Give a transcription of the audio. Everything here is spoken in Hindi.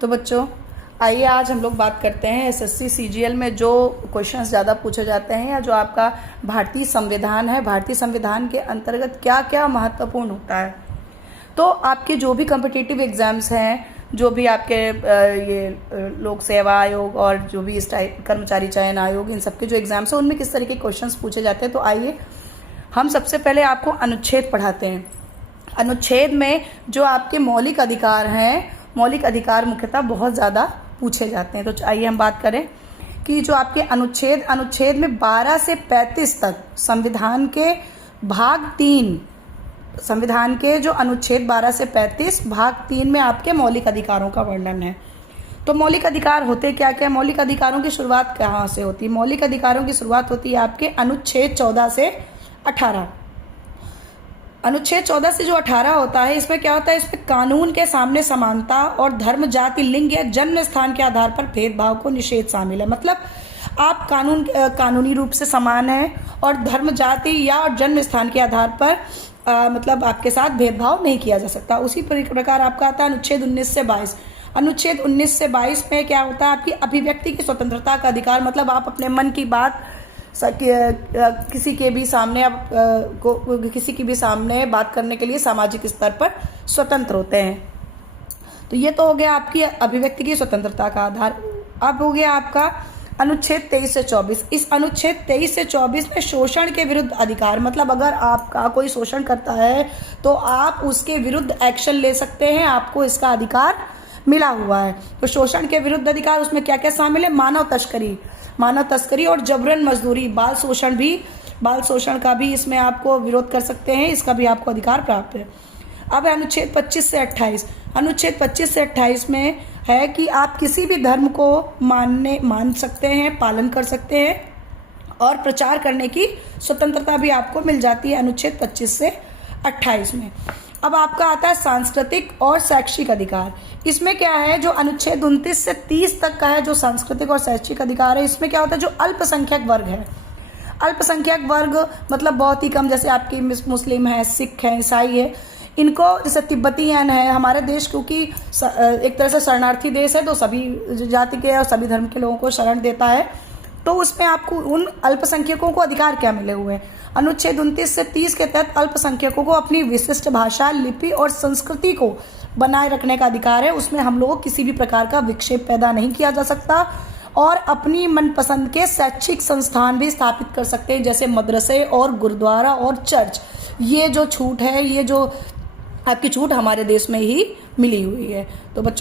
तो बच्चों आइए आज हम लोग बात करते हैं एसएससी सीजीएल में जो क्वेश्चंस ज़्यादा पूछे जाते हैं या जो आपका भारतीय संविधान है, भारतीय संविधान के अंतर्गत क्या क्या महत्वपूर्ण होता है। तो आपके जो भी कॉम्पिटिटिव एग्जाम्स हैं, जो भी आपके ये लोक सेवा आयोग और जो भी इस टाइप कर्मचारी चयन आयोग, इन सबके जो एग्जाम्स हैं उनमें किस तरह के क्वेश्चंस पूछे जाते हैं। तो आइए हम सबसे पहले आपको अनुच्छेद पढ़ाते हैं। अनुच्छेद में जो आपके मौलिक अधिकार हैं, मौलिक अधिकार मुख्यतः बहुत ज़्यादा पूछे जाते हैं। तो आइए हम बात करें कि जो आपके अनुच्छेद में 12 से 35 तक संविधान के भाग 3, संविधान के जो अनुच्छेद 12 से 35 भाग 3 में आपके मौलिक अधिकारों का वर्णन है। तो मौलिक अधिकार होते क्या क्या, मौलिक अधिकारों की शुरुआत कहाँ से होती है? मौलिक अधिकारों की शुरुआत होती है आपके अनुच्छेद 14 से 18। अनुच्छेद 14 से जो 18 होता है, इसमें क्या होता है? इसमें कानून के सामने समानता और धर्म, जाति, लिंग या जन्म स्थान के आधार पर भेदभाव को निषेध शामिल है। मतलब आप कानूनी रूप से समान हैं और धर्म, जाति या जन्म स्थान के आधार पर मतलब आपके साथ भेदभाव नहीं किया जा सकता। उसी प्रकार आपका आता है अनुच्छेद 19 से 22। अनुच्छेद 19 से 22 में क्या होता है? आपकी अभिव्यक्ति की स्वतंत्रता का अधिकार, मतलब आप अपने मन की बात किसी के भी सामने किसी की भी सामने बात करने के लिए सामाजिक स्तर पर स्वतंत्र होते हैं। तो ये तो हो गया आपकी अभिव्यक्ति की स्वतंत्रता का आधार। अब हो गया आपका अनुच्छेद 23 से 24। इस अनुच्छेद 23 से 24 में शोषण के विरुद्ध अधिकार, मतलब अगर आपका कोई शोषण करता है तो आप उसके विरुद्ध एक्शन ले सकते हैं, आपको इसका अधिकार मिला हुआ है। तो शोषण के विरुद्ध अधिकार, उसमें क्या क्या शामिल है? मानव तस्करी और जबरन मजदूरी, बाल शोषण का भी इसमें आपको विरोध कर सकते हैं, इसका भी आपको अधिकार प्राप्त है। अब अनुच्छेद 25 से 28। अनुच्छेद 25 से 28 में है कि आप किसी भी धर्म को मान सकते हैं, पालन कर सकते हैं और प्रचार करने की स्वतंत्रता भी आपको मिल जाती है अनुच्छेद 25 से 28 में। अब आपका आता है सांस्कृतिक और शैक्षिक अधिकार। इसमें क्या है? जो अनुच्छेद 29 से 30 तक का है, जो सांस्कृतिक और शैक्षिक अधिकार है, इसमें क्या होता है? जो अल्पसंख्यक वर्ग है, अल्पसंख्यक वर्ग मतलब बहुत ही कम, जैसे आपकी मुस्लिम है, सिख है, ईसाई है, इनको, जैसे तिब्बतीयन है, हमारे देश क्योंकि एक तरह से शरणार्थी देश है तो सभी जाति के और सभी धर्म के लोगों को शरण देता है, तो उसमें आपको उन अल्पसंख्यकों को अधिकार क्या मिले हुए हैं? अनुच्छेद 29 से 30 के तहत अल्पसंख्यकों को अपनी विशिष्ट भाषा, लिपि और संस्कृति को बनाए रखने का अधिकार है। उसमें हम लोग किसी भी प्रकार का विक्षेप पैदा नहीं किया जा सकता और अपनी मनपसंद के शैक्षिक संस्थान भी स्थापित कर सकते हैं, जैसे मदरसे और गुरुद्वारा और चर्च। ये जो छूट है, ये जो आपकी छूट हमारे देश में ही मिली हुई है। तो बच्चों